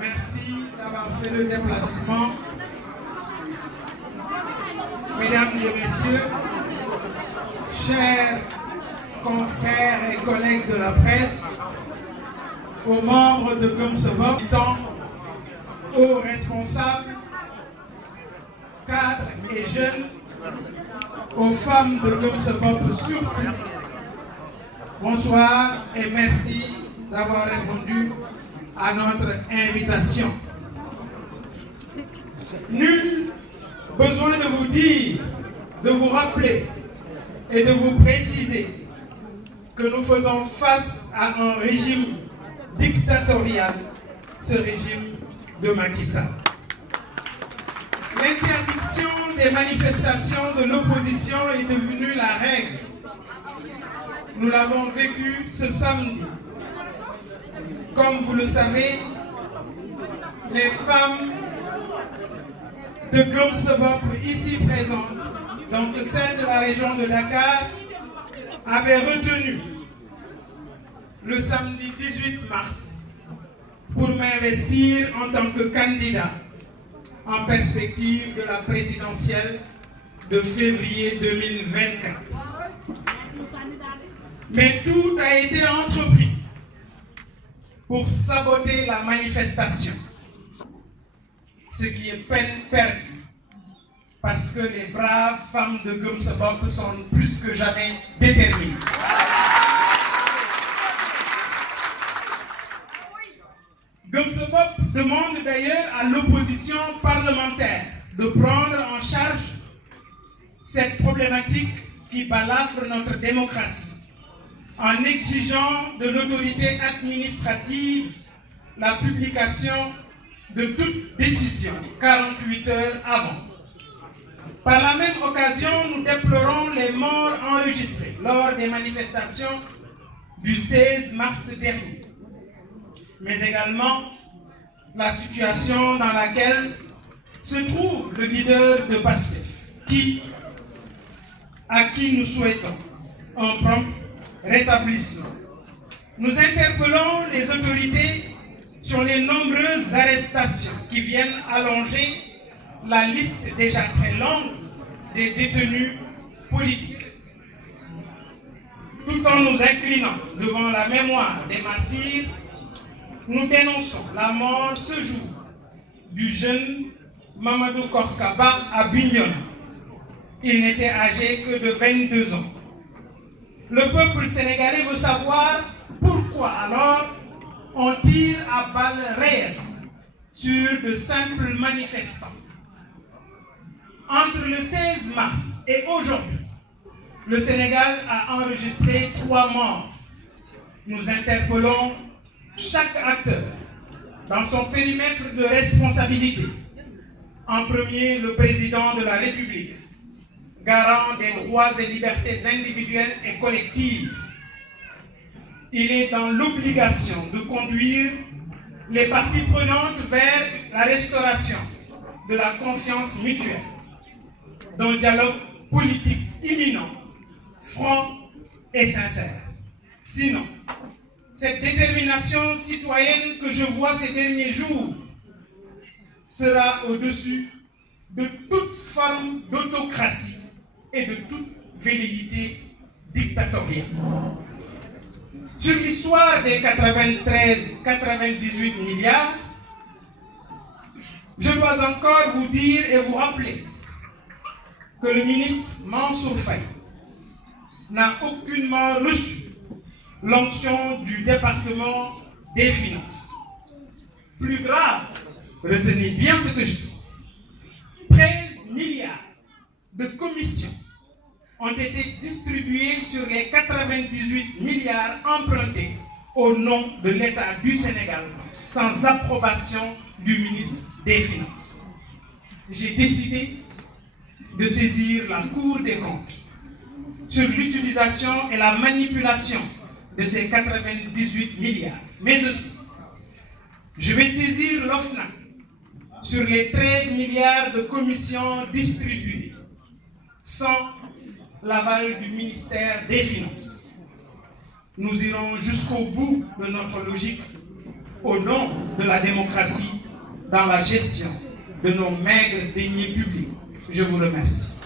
Merci d'avoir fait le déplacement. Mesdames et messieurs, chers confrères et collègues de la presse, aux membres de Gumsebop, aux responsables, cadres et jeunes, aux femmes de Gumsebop surtout, bonsoir et merci d'avoir répondu à notre invitation. Nul besoin de vous dire, de vous rappeler et de vous préciser que nous faisons face à un régime dictatorial, ce régime de Macky Sall. L'interdiction des manifestations de l'opposition est devenue la règle. Nous l'avons vécu ce samedi. Comme vous le savez, les femmes de Gumsebop ici présentes, donc celles de la région de Dakar, avaient retenu le samedi 18 mars pour m'investir en tant que candidat en perspective de la présidentielle de février 2024. Mais tout a été entrepris pour saboter la manifestation, ce qui est peine perdue, parce que les braves femmes de Gumsebop sont plus que jamais déterminées. Gumsebop demande d'ailleurs à l'opposition parlementaire de prendre en charge cette problématique qui balafre notre démocratie, en exigeant de l'autorité administrative la publication de toute décision 48 heures avant. Par la même occasion, nous déplorons les morts enregistrées lors des manifestations du 16 mars dernier, mais également la situation dans laquelle se trouve le leader de PASTEF, à qui nous souhaitons un prompt rétablissement. Nous interpellons les autorités sur les nombreuses arrestations qui viennent allonger la liste déjà très longue des détenus politiques. Tout en nous inclinant devant la mémoire des martyrs, nous dénonçons la mort ce jour du jeune Mamadou Korkaba à Bignona. Il n'était âgé que de 22 ans. Le peuple sénégalais veut savoir pourquoi alors on tire à balles réelles sur de simples manifestants. Entre le 16 mars et aujourd'hui, le Sénégal a enregistré 3 morts. Nous interpellons chaque acteur dans son périmètre de responsabilité. En premier, le président de la République, garant des droits et libertés individuelles et collectives. Il est dans l'obligation de conduire les parties prenantes vers la restauration de la confiance mutuelle, d'un dialogue politique imminent, franc et sincère. Sinon, cette détermination citoyenne que je vois ces derniers jours sera au-dessus de toute forme d'autocratie et de toute velléité dictatoriale. Sur l'histoire des 93-98 milliards, je dois encore vous dire et vous rappeler que le ministre Mansour Faye n'a aucunement reçu l'onction du département des finances. Plus grave, retenez bien ce que je dis, 13 milliards de commissions ont été distribués sur les 98 milliards empruntés au nom de l'État du Sénégal sans approbation du ministre des Finances. J'ai décidé de saisir la Cour des comptes sur l'utilisation et la manipulation de ces 98 milliards. Mais aussi, je vais saisir l'OFNAC sur les 13 milliards de commissions distribuées sans l'aval du ministère des Finances. nous irons jusqu'au bout de notre logique au nom de la démocratie dans la gestion de nos maigres deniers publics. Je vous remercie.